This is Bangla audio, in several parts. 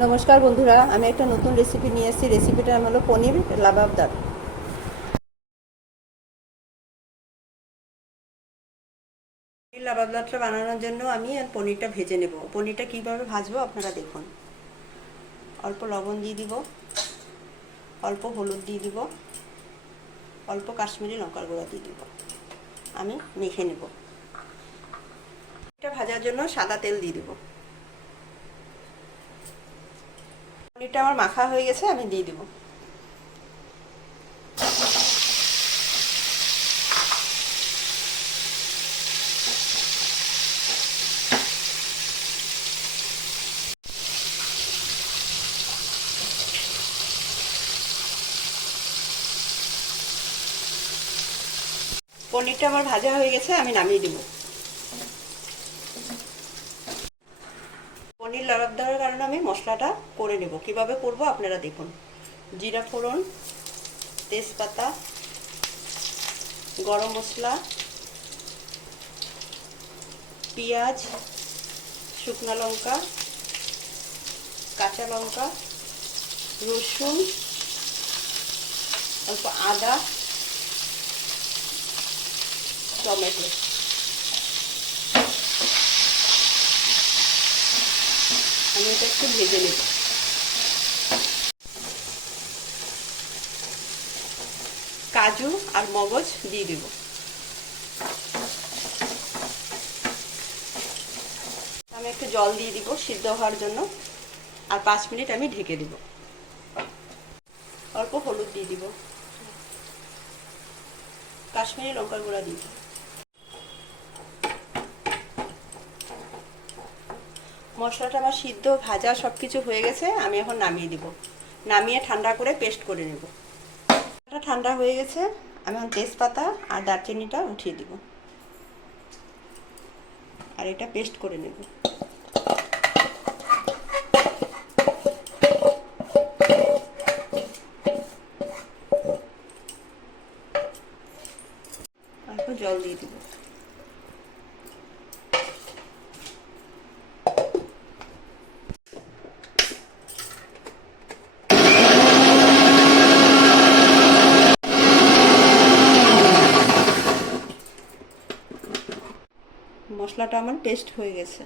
নমস্কার বন্ধুরা, আমি একটা নতুন রেসিপি নিয়ে এসেছি। রেসিপিটার নাম হলো পনির লাবাবদার। পনির লাবাবদারটা বানানোর জন্য আমি পনিরটা ভেজে নেব। পনিরটা কীভাবে ভাজবো আপনারা দেখুন। অল্প লবণ দিয়ে দিব, অল্প হলুদ দিয়ে দিব, অল্প কাশ্মীরি লঙ্কার গুঁড়া দিয়ে দিব। আমি মেখে নেব। এটা ভাজার জন্য সাদা তেল দিয়ে দিব। পনিরটা আমার মাখা হয়ে গেছে, আমি দিয়ে দিব। পনিরটা আমার ভাজা হয়ে গেছে, আমি নামিয়ে দিব। পনির লাবাবদারের কারণে আমি মশলাটা করে নেব। কিভাবে করব আপনারা দেখুন। জিরা ফোড়ন, তেজপাতা, গরম মশলা, পেঁয়াজ, শুকনো লঙ্কা, কাঁচা লঙ্কা, রসুন, অল্প আদা, টমেটো। আমি এটা একটু ভেজে নেব। কাজু আর মগজ দিয়ে দেব। আমি একটু জল দিয়ে দিব সিদ্ধ হওয়ার জন্য, আর 5 মিনিট আমি ঢেকে দেব। অল্প হলুদ দিয়ে দিব, কাশ্মীরি লঙ্কার গুঁড়া দিয়ে দিব। মশলাটা আমার সিদ্ধ ভাজা সব কিছু হয়ে গেছে, আমি এখন নামিয়ে দিব। নামিয়ে ঠান্ডা করে পেস্ট করে নেব। ঠান্ডা হয়ে গেছে, আমি এখন তেজপাতা আর দারচিনিটা উঠিয়ে দিব, আর এটা পেস্ট করে নেব। অল্প জল দিয়ে দিব। মশলাটা আমার পেস্ট হয়ে গেছে।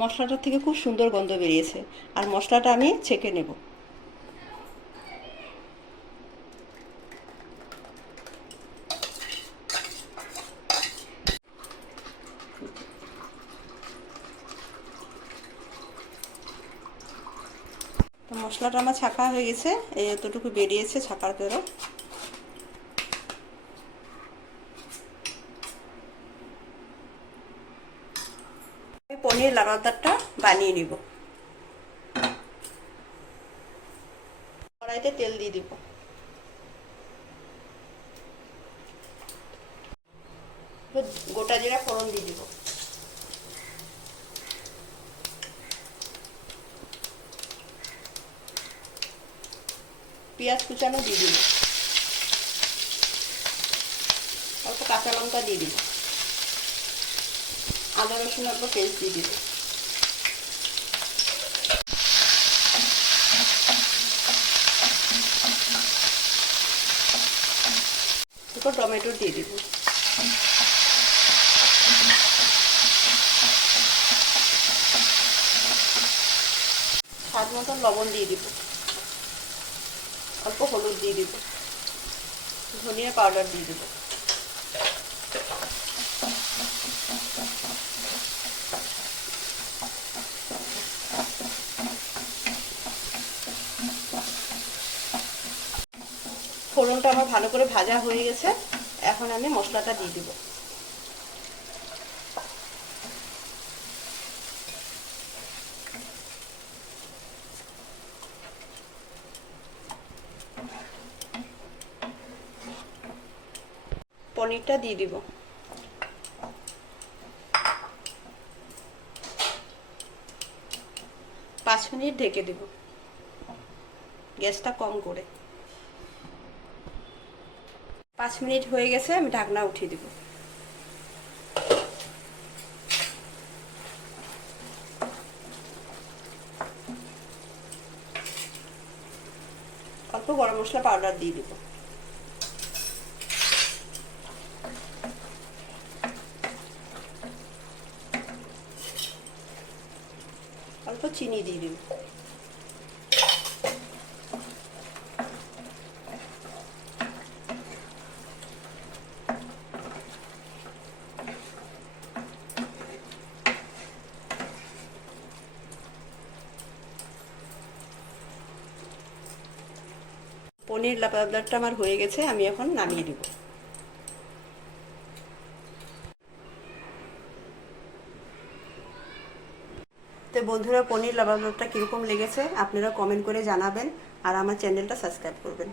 মশলাটার থেকে খুব সুন্দর গন্ধ বেরিয়েছে, আর মশলাটা আমি ছেঁকে নেব। তো মশলাটা আমার ছাঁকা হয়ে গেছে, এই এতটুকু বেরিয়েছে ছাঁকার পরে। আমি পনির লাবাবদারটা বানিয়ে নিব। কড়াইতে তেল দিয়ে দিব, গোটা জিরা ফোড়ন দিয়ে দিব, পেঁয়াজ কুচানো দিয়ে দিব, অল্প কাঁচা লঙ্কা দিয়ে দিব, আদা রসুন অল্প পেস্ট দিয়ে দিব, এরপর টমেটো দিয়ে দিব, স্বাদ মতন লবণ দিয়ে দিব, অল্প হলুদ দিয়ে দিব, ধনিয়া পাউডার দিয়ে দিব। ফোড়নটা আমার ভালো করে ভাজা হয়ে গেছে, এখন আমি মশলাটা দিয়ে দিব। পনিরটা দিয়ে দিব। পাঁচ মিনিট ঢেকে দেব, গ্যাসটা কম করে। 5 মিনিট হয়ে গেছে, আমি ঢাকনা উঠিয়ে দেব। গরম মশলা পাউডার দিয়ে দেবো। অল্প চিনি দিয়ে দেবো। পনির লাবাবদারটা আমার হয়ে গেছে, আমি এখন নামিয়ে দেব। তো বন্ধুরা, পনির লাবাবদারটা কীরকম লেগেছে আপনারা কমেন্ট করে জানাবেন, আর আমার চ্যানেলটা সাবস্ক্রাইব করবেন।